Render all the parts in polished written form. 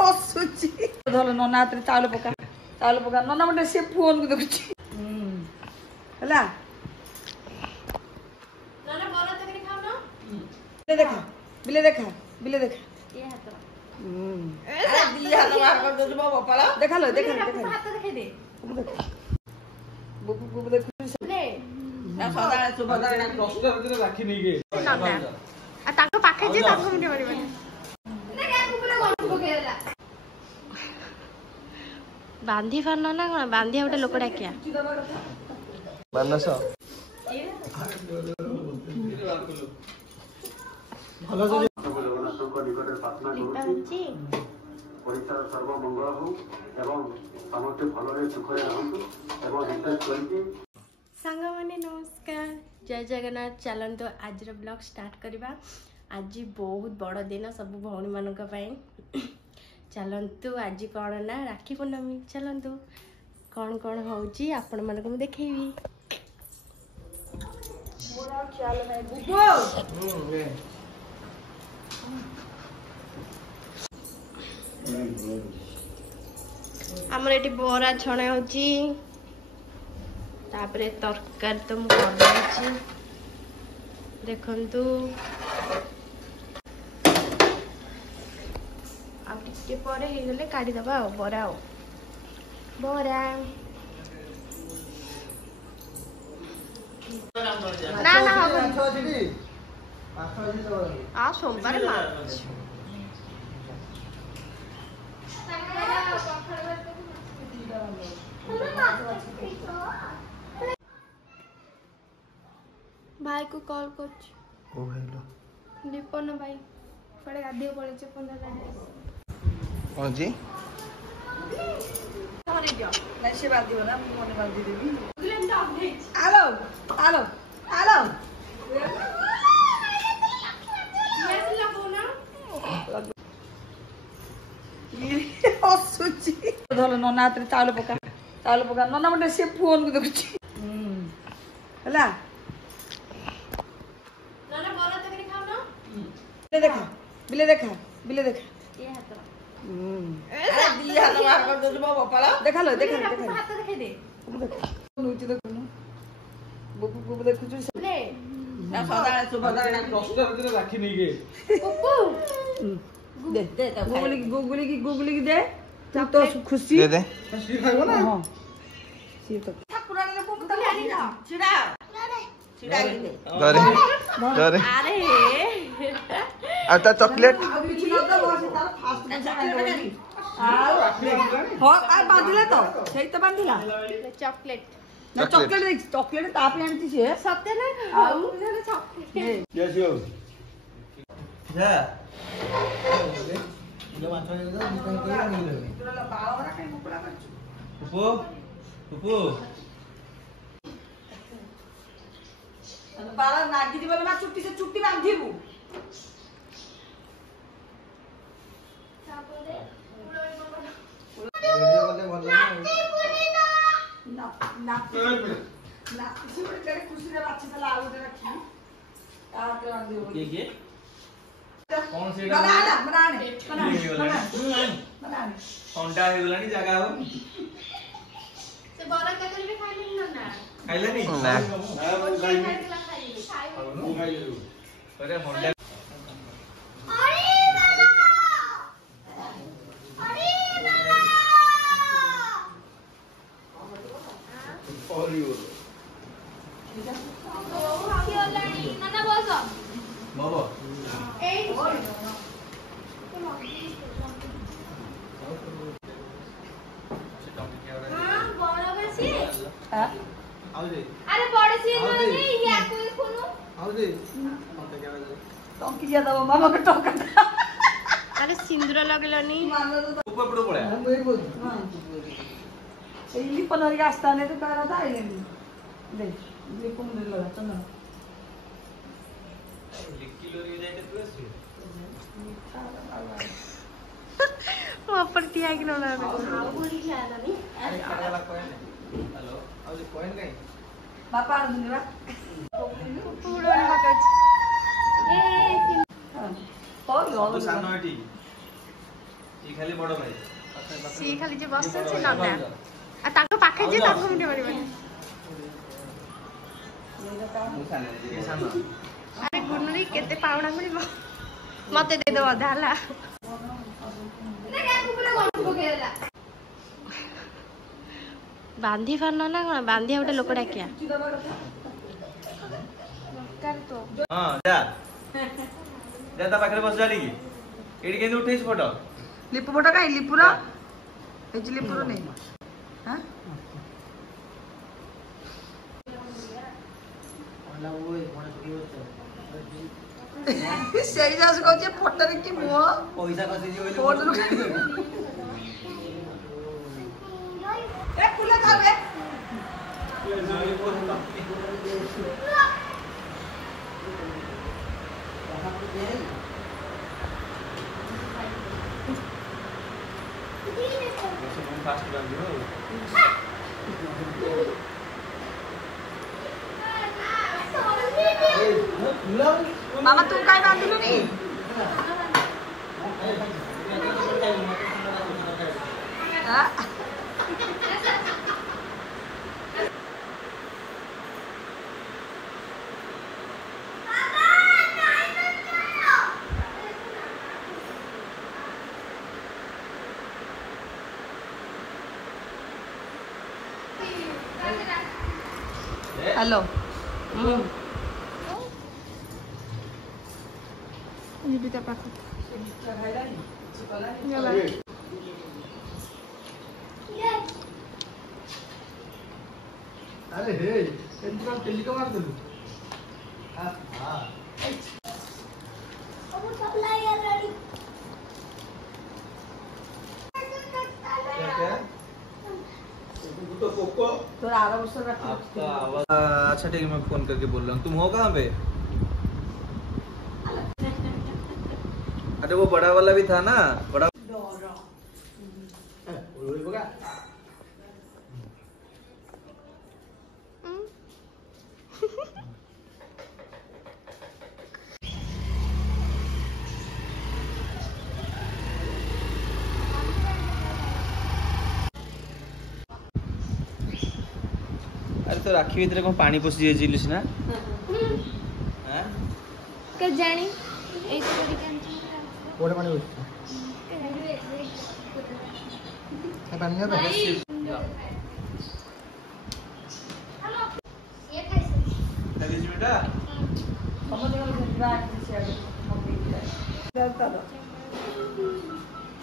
हसुची धल नना हाथ चाउल पका नना मटे से फोन को देखुची हला नना बरा तकरी खाओ ना बिले देखा ये हाथ बिले हाथ मार कर दो बाबा पाला देखा लो हाथ दिखाई दे बुबु देख ले ना सदा सुबदा ना कष्ट भीतर राखी नहीं गे नना आ ताको पाखे जे ताको मुंडे मारिबनी ना क्या कुकुला कोन पकेला बांधी पारना ना कोन बांधी गोटे लोक डाकिया मानस भलो जो निकटे प्रार्थना करूची परीक्षार सर्वमंगल हो एवं समस्त भलरे सुखरे रहंतु एवं रिसर्च करके सांग माने नमस्कार जय जगन्नाथ चलंतु आज ब्लॉग स्टार्ट करवा आज बहुत बड़ दिन सब भौणी मानक पई चलंतु आज कौन ना राखी पूर्णमी चलंतु कौन कौन होची आपण मानक मु देखैबी मोरा ख्याल नहीं बुबु हमर एटी बोरा छणे होची तापरे तरकारी तो मु कर देछि देखंतु आ टिके परे हे गले काढी दबा बोरा ना ना आ सोमवार मार्च भाई को कॉल कर ओ हेलो दीपन भाई पड़े गाधी पड़े 15 कौन जी नहीं से बात दियो ना मोने बात दे देबी हेलो आलो हसुची धल नना हाथ चाउल पका नना मटे से फोन को देखुची हला नना बरा तकरी खाओ ना बिले देखा ये हाथ बिले हाथ मार कर दो बाबा पाला देखा लो हाथ दिखाई दे नुची देखो बुबु देखु ले ना सदा सुबदा ना कष्ट भीतर राखी नहीं गे कुकु दे गुगली की दे तू तो खुशी दे दे सी खाइबो ना हां सी तो ठाकुरानी ने बुबु तो आनी ना छिड़ा डरे अरे आता चॉकलेट बांधिला तो सही तो बांधिला चॉकलेट ना चॉकलेट तापी आनी से सत्य ना आउ चॉकलेट यस यो जा बाला नागी दी बोले चुट्टी से चुट्टी बांधिबू कौन से ठंडा हो गलानी जगह हो से बरा तकरी भी खाइली ना खाइलानी ना अरे होंडा बाबा अरे बड़े सी नहीं ये आपको सुनो टंकी ज्यादा मामा को टंका अरे सिंदूर लगलनी ऊपर पड़ो पड़ा लिपन हरिका आस्थाने तो करा था आइलेंडी दे लिपन दे लगा चंदन किलो रे जाए तो ऐसे वो ऊपर तिया कि ना बोली ज्यादा नहीं वाला कॉइन हेलो अब जो कॉइन नहीं बापा धन्यवा पूरा मगज ए हो सब सानो एटी खाली बड़ भाई सी खाली जे बस से नना आ ताको पाखे जे ताको मुंडे मारिबानी अरे गुनुरी केते पावडा मिलबो मते दे दो अधा ला बांधी फारना ना कोन बांधी गोटे लोक डाकिया हां जा जा ता पाखरे बस जाडी एडी केंदे उठेछ फोटो लिपु फोटो काई लिपुरा एज लिपुरो नहीं हां सही जास कहचे फोटो रे की मो पैसा कसे जे फोटो ए खुला था बे फास्ट बांधी हो मामा तू काय बांधलो नी हां हेलो निबिता पाखो अरे हे इंतकाल तेली का मार दे हां हां अब सप्लाई ऑलरेडी क्या तो कोको तो आराम से रख आपका आवाज अच्छा ठीक है मैं फोन करके बोल रहा हूँ तुम हो कहाँ पे अरे वो बड़ा वाला भी था ना बड़ा अरे तो राखी भीतर कौन पानी पशि जाइए लिस ना हैं के जानी ए तो कोड़े पानी होता है पानी आता है खलीज बेटा समझ में बैठ से चलता दो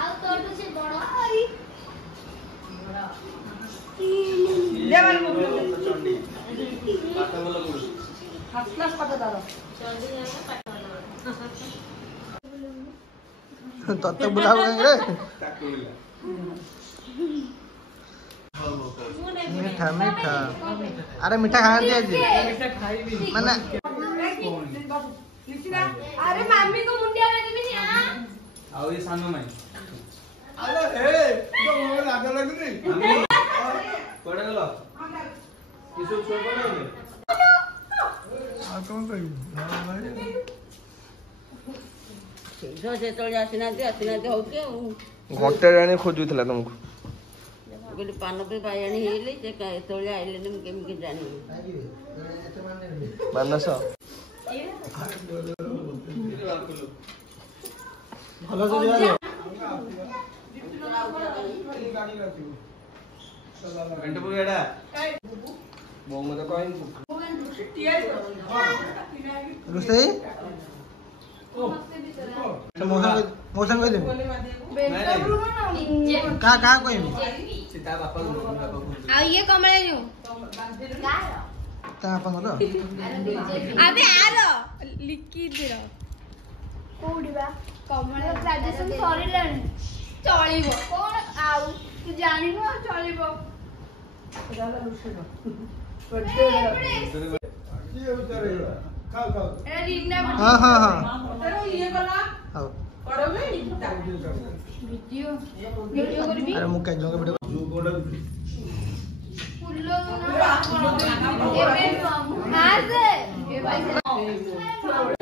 आओ तो से बड़ा ले वाली मुझे चंडी पाता बोला बोल हाथ क्लास पता दादा तब तक बुलाओगे ताकुला मीठा मीठा अरे मीठा खाना दिया जी मीठा खाई भी मैंने अरे मम्मी को मुंडिया में देबी नहीं हां आओ ये सानो माई अरे हे तो मुझे लाग लगनी मम्मी पड़े गलो किसु छोड़ पड़े आ कौन कही जो से तो आसिनाते होके घंटे जाने खोजुथला तुमको गोटे पान पे बायणी हेले से तोले आइले न केम के जानी मानस भलो से जा घंटे पुगेड़ा बहु मत कहिन रुसई मौसम कहले का कहमी सीता बापा आ ये कमळे नु ता अपन तो अबे आरो लिखि दिरो कोडिबा कमळे ग्रेजुएशन सरिलानी चलिबो कोन आउ तू जानिनो चलिबो जाला लुसे खाओ खाओ ए रीना हां हां हां तेरे ये करना खाओ करोगे वीडियो करबी अरे मुख काट लूंगा वीडियो फुल्लो एबे हां से ए भाई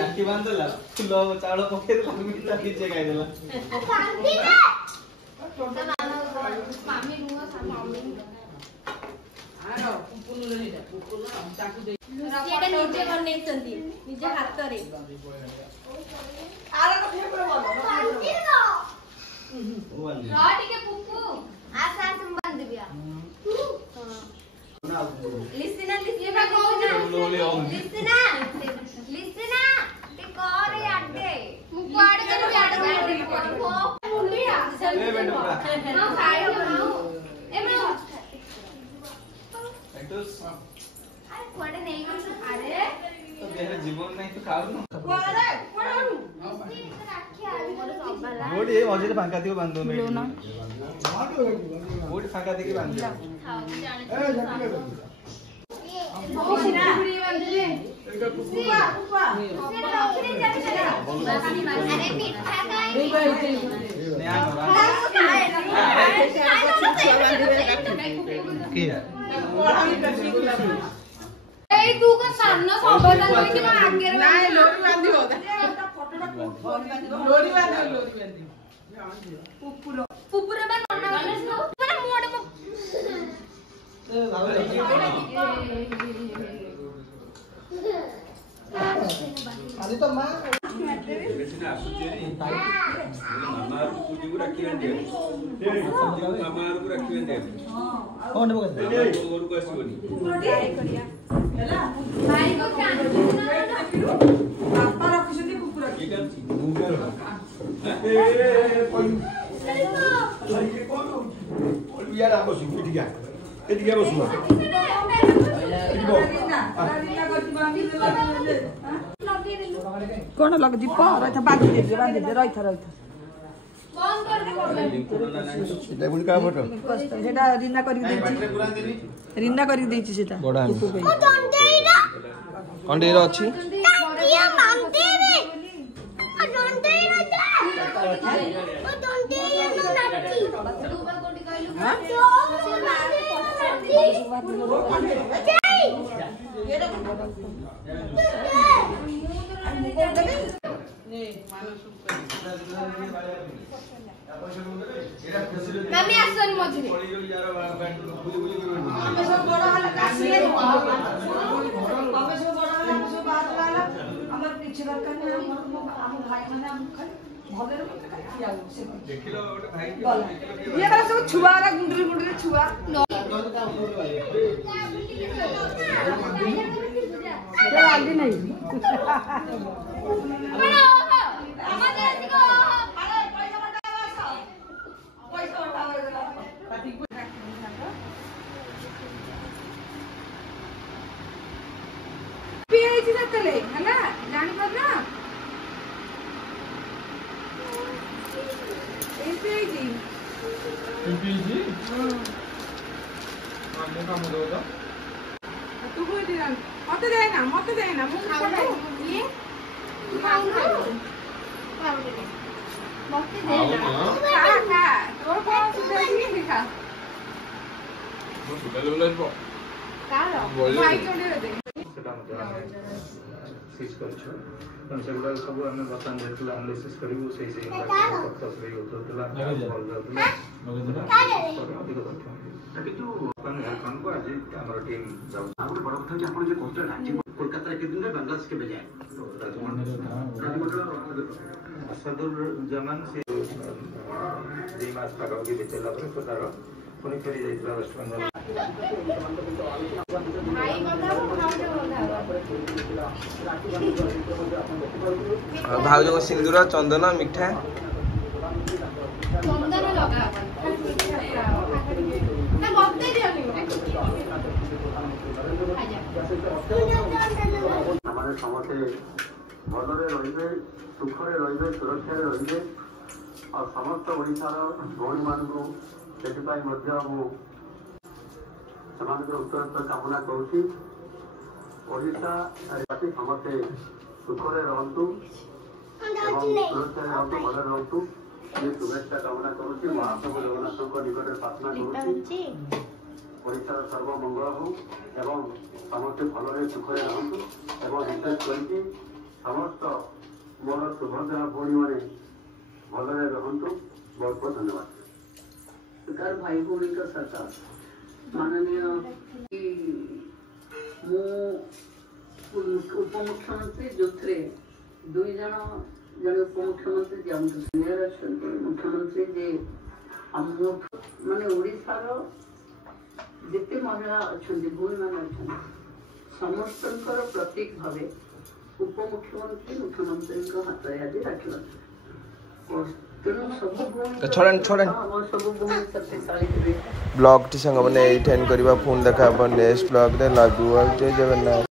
राखी बांधला फुलो चावल पके तो मिठा नीचे गाय देला शांति से ନିଜେ ବନେଇଛନ୍ତି ନିଜ ହାତରେ জীবন নাই তো খাও গোটি মঝিরে ফাঁকা দিও বান্ধ গোটি ফাঁকা দিকে বান্ধ कौन लग दीप रही बांधी दे रही सेटा रिना रिना कर कंडेर अछि मामी आसनी मझिरे छुआ गुंडरी गुंडरी छुआ नहीं है ना जानी पर ना तू कोई दिन मत देना मुझे खाओ ये खाओ मत देना खा तोर कौन सुधेगी खा वो सुधेल बोलबो कारो भाई कोने दे सेटा मत सीज करछ तन सेगुडा सब हमें बतन देतला एनालिसिस करिवो सही सही सक्सेस रे होतला किंतु अपन हेल्थ को आज हमर टीम जाउ आगु बड़ कथा कि अपन जे कोस्टर राज्य कोलकाता के दिन में बांग्लादेश के बजाय असदुर जमान से दिमाग का की बेचला पर पतार पुनी फेरी जाइतला वेस्ट बंगाल भाई बताओ भाउज को सिंदूर चंदन मिठा चंदन लगा ना बत्ते दियनी हमारे समस्ते भलरे रहिबे सुखरे रहिबे सुरक्षा रे रहिबे और समस्त ओडिशार भौणी मानकु सेटिपाई मध्य मु समानकर उत्तर कामना करूची ओडिशा जाति समस्ते सुखरे रहंतु एवं सुरक्षा रे रहंतु भलरे रहंतु ये शुभेच्छा कामना करूची महाप्रभु जगन्नाथଙ୍କ निकटରେ प्रार्थना करूची ओडिशार सर्वमंगल हो एवं समस्ते भलरे सुखरे रहंतु एवं विशेष करके समस्त मोर सुभद्रा भौणी माने भलरे रहंतु बहुत बहुत धन्यवाद। सरकार भाई भौणी का सरकार माननीय उपमुख्यमंत्री जो थे दुई जन जन उपमुख्यमंत्री जाऊँ सीनियर अच्छा मुख्यमंत्री जे माने ओडिशार जिते महिला अच्छा भूमि मान अच्छा समस्त प्रतीक भाव उपमुख्यमंत्री मुख्यमंत्री हाथ आज रखा ब्लॉग टी संग मैंने एंड करवा पुणी देखा नेक्स्ट ब्लॉग रे लव यू ऑल जय जगन्नाथ।